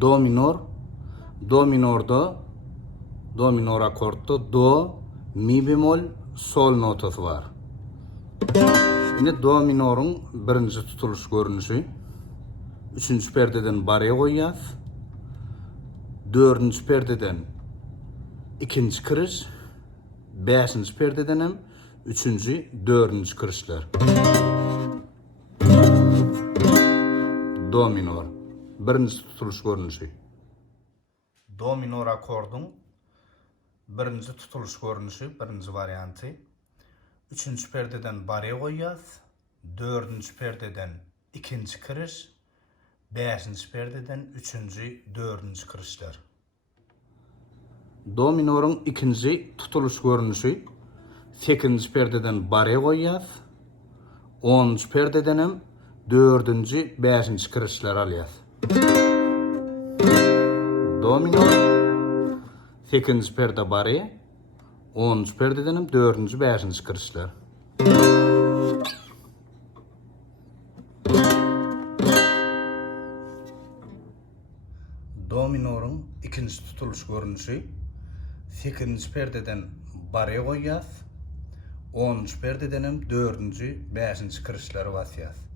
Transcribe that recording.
do minor, do minorda, do minor akordda do, mi bemol, sol notası var. Şimdi do minorun birinci tutuluş görünüşü. Üçüncü perdeden baraya koyacağız. Dördüncü perdeden ikinci kırış. Beşinci perdeden hem üçüncü, dördüncü kırışlar. Do minor. Birinci tutuluş görünüşü. Do minor akordun birinci tutuluş görünüşü, birinci variantı. Üçüncü perdeden baraya koyacağız. Dördüncü perdeden ikinci kırış. Beşinci perdeden üçüncü, dördüncü kırışlar. Do minorun ikinci tutuluş görünüşü. 8. perdeden baraya koyacağız. 10. perdeden hem 4. 5. kırışlar alacağız. Do minor 8. perde baraya, 10. perdeden hem 4. 5. kırışlar. Do minorun ikinci tutuluş görünüşü. 8. perdeden baraya koyacağız. 10. perdeden hem 4. 5. kırışları basacağız.